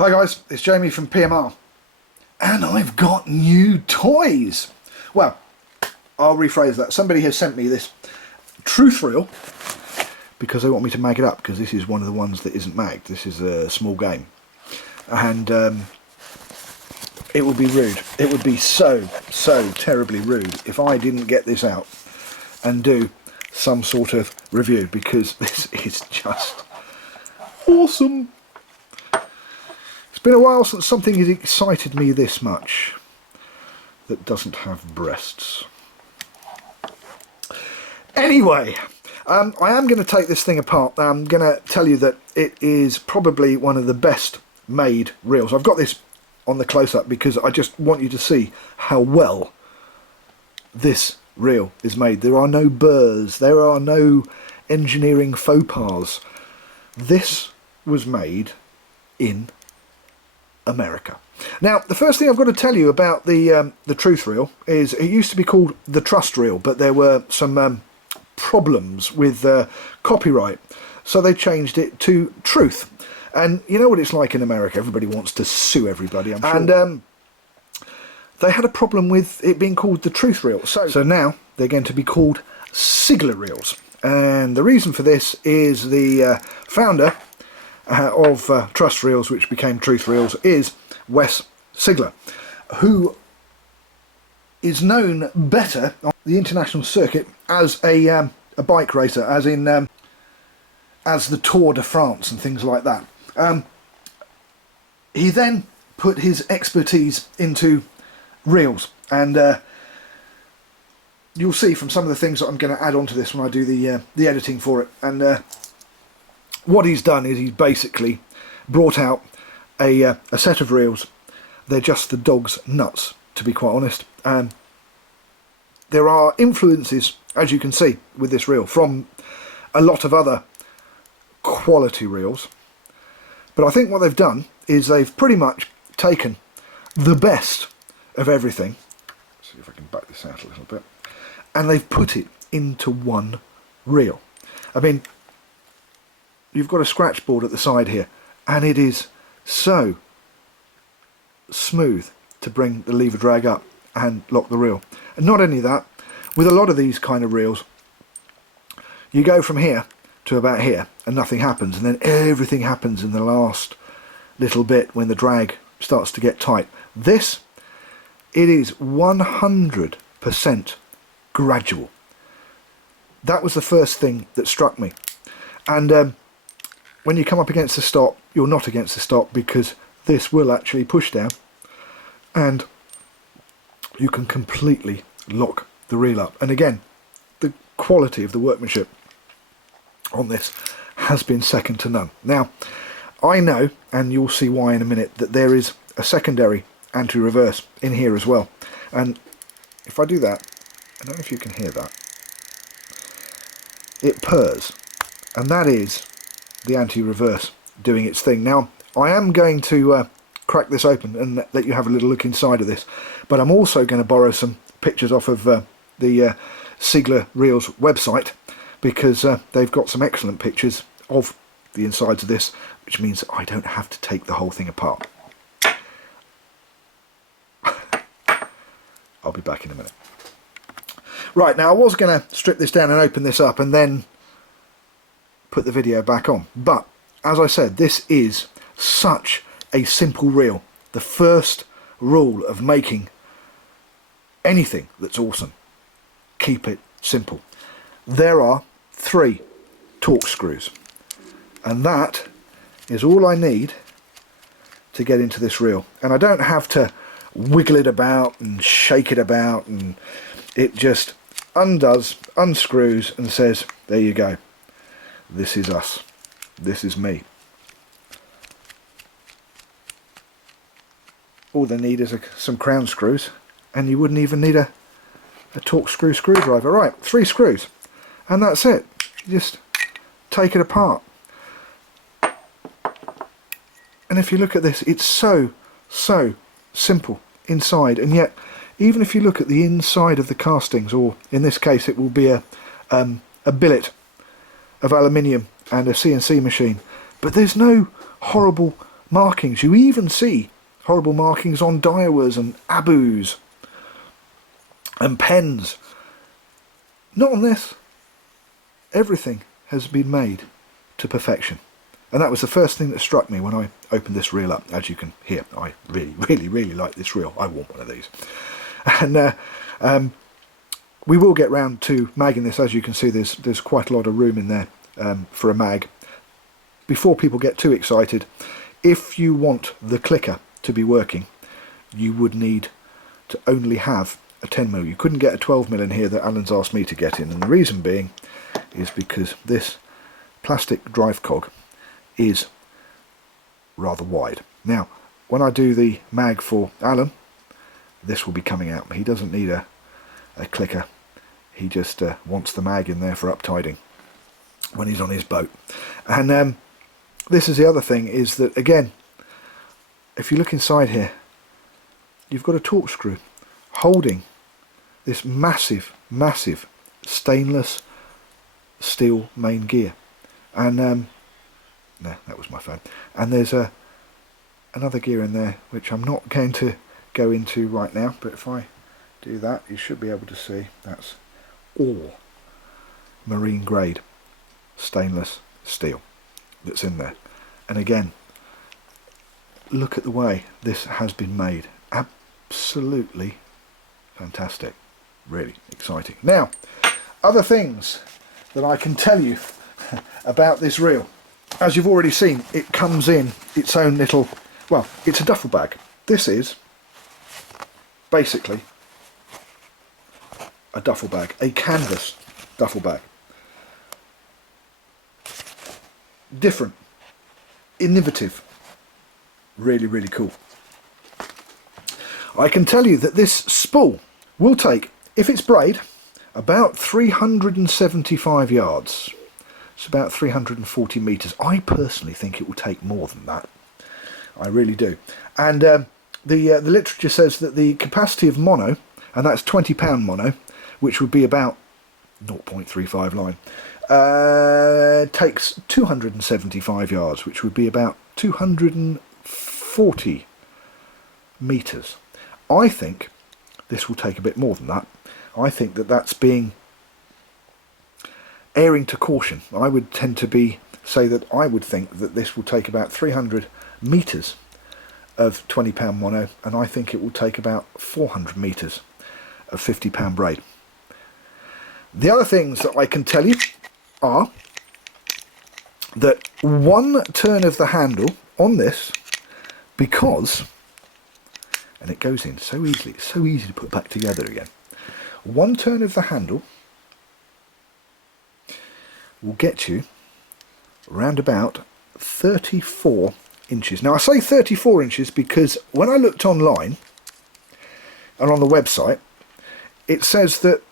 Hi guys, it's Jamie from PMR, and I've got new toys. Well, I'll rephrase that. Somebody has sent me this truth reel because they want me to mag it up, because this is one of the ones that isn't magged. This is a small game, and it would be rude. It would be so terribly rude if I didn't get this out and do some sort of review, because this is just awesome. It's been a while since something has excited me this much that doesn't have breasts. Anyway, I am going to take this thing apart. I'm going to tell you that it is probably one of the best made reels. I've got this on the close-up because I just want you to see how well this reel is made. There are no burrs, there are no engineering faux pas. This was made in America. Now, the first thing I've got to tell you about the truth reel is it used to be called the trust reel, but there were some problems with copyright, so they changed it to truth. And you know what it's like in America, everybody wants to sue everybody, I'm sure. And they had a problem with it being called the truth reel, so now they're going to be called Seigler reels. And the reason for this is the founder of trust reels, which became truth reels, is Wes Ziegler, who is known better on the international circuit as a bike racer, as in as the Tour de France and things like that. He then put his expertise into reels, and you'll see from some of the things that I'm going to add on to this when I do the editing for it. And what he's done is he's basically brought out a set of reels. They're just the dog's nuts, to be quite honest. There are influences, as you can see with this reel, from a lot of other quality reels. But I think what they've done is they've pretty much taken the best of everything. Let's see if I can back this out a little bit. And they've put it into one reel. I mean, you've got a scratch board at the side here, and it is so smooth to bring the lever drag up and lock the reel. And not only that, with a lot of these kind of reels, you go from here to about here and nothing happens, and then everything happens in the last little bit when the drag starts to get tight. This, it is 100% gradual. That was the first thing that struck me. And when you come up against the stop, you're not against the stop, because this will actually push down and you can completely lock the reel up. And again, the quality of the workmanship on this has been second to none. Now, I know, and you'll see why in a minute, that there is a secondary anti-reverse in here as well. And if I do that, I don't know if you can hear that, it purrs, and that is the anti-reverse doing its thing. Now, I am going to crack this open and let you have a little look inside of this, but I'm also going to borrow some pictures off of the Seigler Reels website, because they've got some excellent pictures of the insides of this, which means that I don't have to take the whole thing apart. I'll be back in a minute. Right, now I was going to strip this down and open this up and then put the video back on, but as I said, this is such a simple reel. The first rule of making anything that's awesome: keep it simple. There are 3 torque screws, and that is all I need to get into this reel, and I don't have to wiggle it about and shake it about, and it just undoes, unscrews, and says, there you go, this is us, this is me. All they need is some crown screws, and you wouldn't even need a torque screw screwdriver. Right, 3 screws, and that's it. You just take it apart, and if you look at this, it's so simple inside. And yet, even if you look at the inside of the castings, or in this case it will be a billet of aluminium and a CNC machine, but there's no horrible markings. You even see horrible markings on Daiwas and Abus and pens. Not on this. Everything has been made to perfection. And that was the first thing that struck me when I opened this reel up. As you can hear, I really like this reel. I want one of these. And we will get round to magging this. As you can see, there's quite a lot of room in there for a mag. Before people get too excited, if you want the clicker to be working, you would need to only have a 10mm. You couldn't get a 12mm in here that Alan's asked me to get in, and the reason being is because this plastic drive cog is rather wide. Now, when I do the mag for Alan, this will be coming out. He doesn't need a clicker. He just wants the mag in there for up-tiding when he's on his boat. And this is the other thing, is that, again, if you look inside here, you've got a torque screw holding this massive stainless steel main gear. And no, that was my phone. And there's another gear in there which I'm not going to go into right now, but if I do that, you should be able to see that's all marine grade stainless steel that's in there. And again, look at the way this has been made. Absolutely fantastic. Really exciting. Now, other things that I can tell you about this reel. As you've already seen, it comes in its own little, well, it's a duffel bag. This is basically a duffel bag, a canvas duffel bag. Different, innovative, really cool. I can tell you that this spool will take, if it's braid, about 375 yards. It's about 340 metres. I personally think it will take more than that. I really do. And the literature says that the capacity of mono, and that's 20 pound mono, which would be about 0.35 line, takes 275 yards, which would be about 240 metres. I think this will take a bit more than that. I think that that's being erring to caution. I would tend to say that I would think that this will take about 300 metres of 20 pound mono, and I think it will take about 400 metres of 50 pound braid. The other things that I can tell you are that one turn of the handle on this, because, and it goes in so easily, it's so easy to put back together again, one turn of the handle will get you around about 34 inches. Now I say 34 inches because when I looked online and on the website, it says that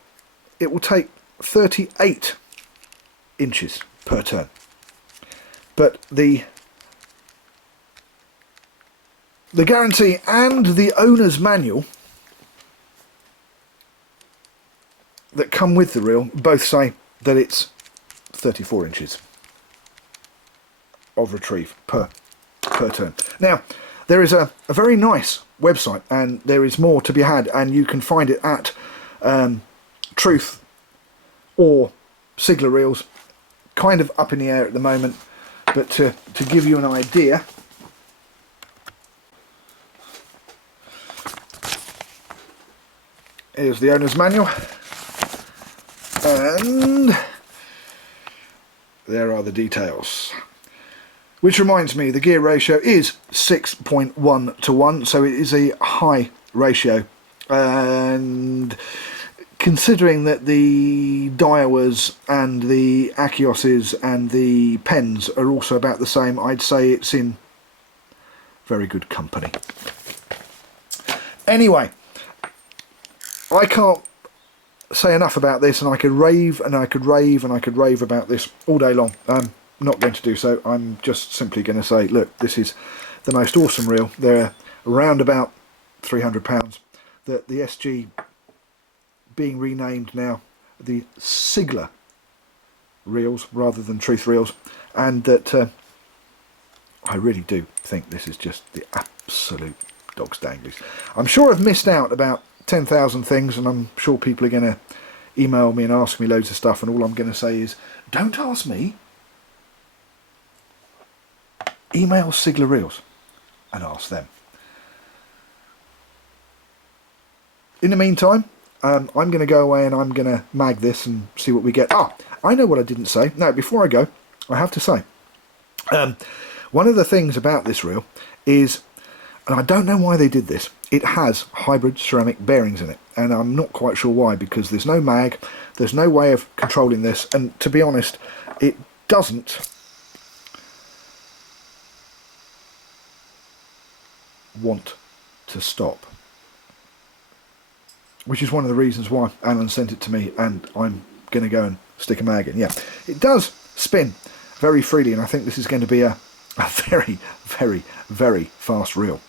it will take 38 inches per turn. But the guarantee and the owner's manual that come with the reel both say that it's 34 inches of retrieve per turn. Now, there is a very nice website, and there is more to be had, and you can find it at Truth or Seigler Reels, kind of up in the air at the moment, but to give you an idea, here's the owner's manual, and there are the details. Which reminds me, the gear ratio is 6.1 to 1, so it is a high ratio. And considering that the Daiwas and the Akioses and the pens are also about the same, I'd say it's in very good company. Anyway, I can't say enough about this, and I could rave and I could rave and I could rave about this all day long. Not going to do so. I'm just simply going to say, look, this is the most awesome reel. They're around about £300. The SG being renamed now the Seigler reels rather than Truth reels, and that I really do think this is just the absolute dog's danglies. I'm sure I've missed out about 10,000 things, and I'm sure people are going to email me and ask me loads of stuff, and all I'm going to say is, don't ask me. Email Seigler Reels and ask them. In the meantime, I'm going to go away and I'm going to mag this and see what we get. Ah, I know what I didn't say. Now, before I go, I have to say, one of the things about this reel is, and I don't know why they did this, it has hybrid ceramic bearings in it, and I'm not quite sure why, because there's no mag, there's no way of controlling this, and to be honest, it doesn't want to stop, which is one of the reasons why Alan sent it to me, and I'm going to go and stick a mag in. Yeah, it does spin very freely, and I think this is going to be a very, very, very fast reel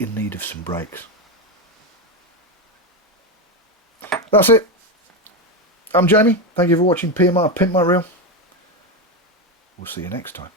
in need of some brakes. That's it. I'm Jamie. Thank you for watching PMR Pimp My Reel. We'll see you next time.